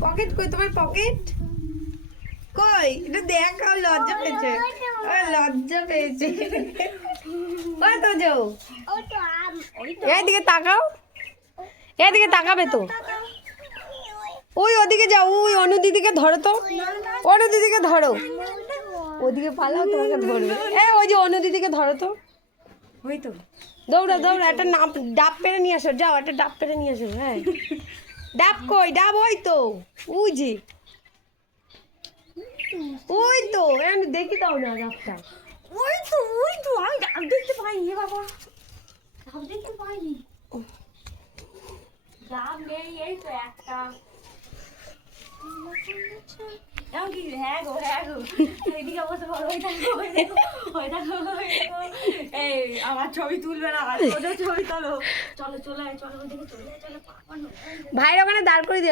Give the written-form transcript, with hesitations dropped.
pocket কই তোমার pocket কই এটা দেখাও লজ্জা পেয়েছে লজ্জা পেয়েছে ওই তো যাও এইদিকে তাকাও এদিকে তাকাবে তো ওই ওদিকে যাও ওই অনু দিদিকে ধরো তো অনু দিদিকে ধরো ওদিকে পালাও তোমাকে ধরবে ওই যে অনু দিদিকে ধরো তো ওই তো দৌড়া দৌড়া একটা ডাব পেরে নিয়ে আসো যাও একটা ডাব পেরে নিয়ে আসো হ্যাঁ ডাব কই ডাব ওই তো ওই যে ওই তো আমি দেখি দাও না ডাবটা ওই তো আমি ডাব দেখতে পাইনি বাবা ডাব দেখতে পাইনি ডাব নেই এই তো একটা কি হ্যাঁ গো এদিকে বসে বড় ওই দেখো এই আমার ছবি তুলবে না ওদের ছবি তোলো চলো চলো চলো ওইদিকে চলে চলো ভাইয়ের ওখানে দাঁড় করে দিয়ে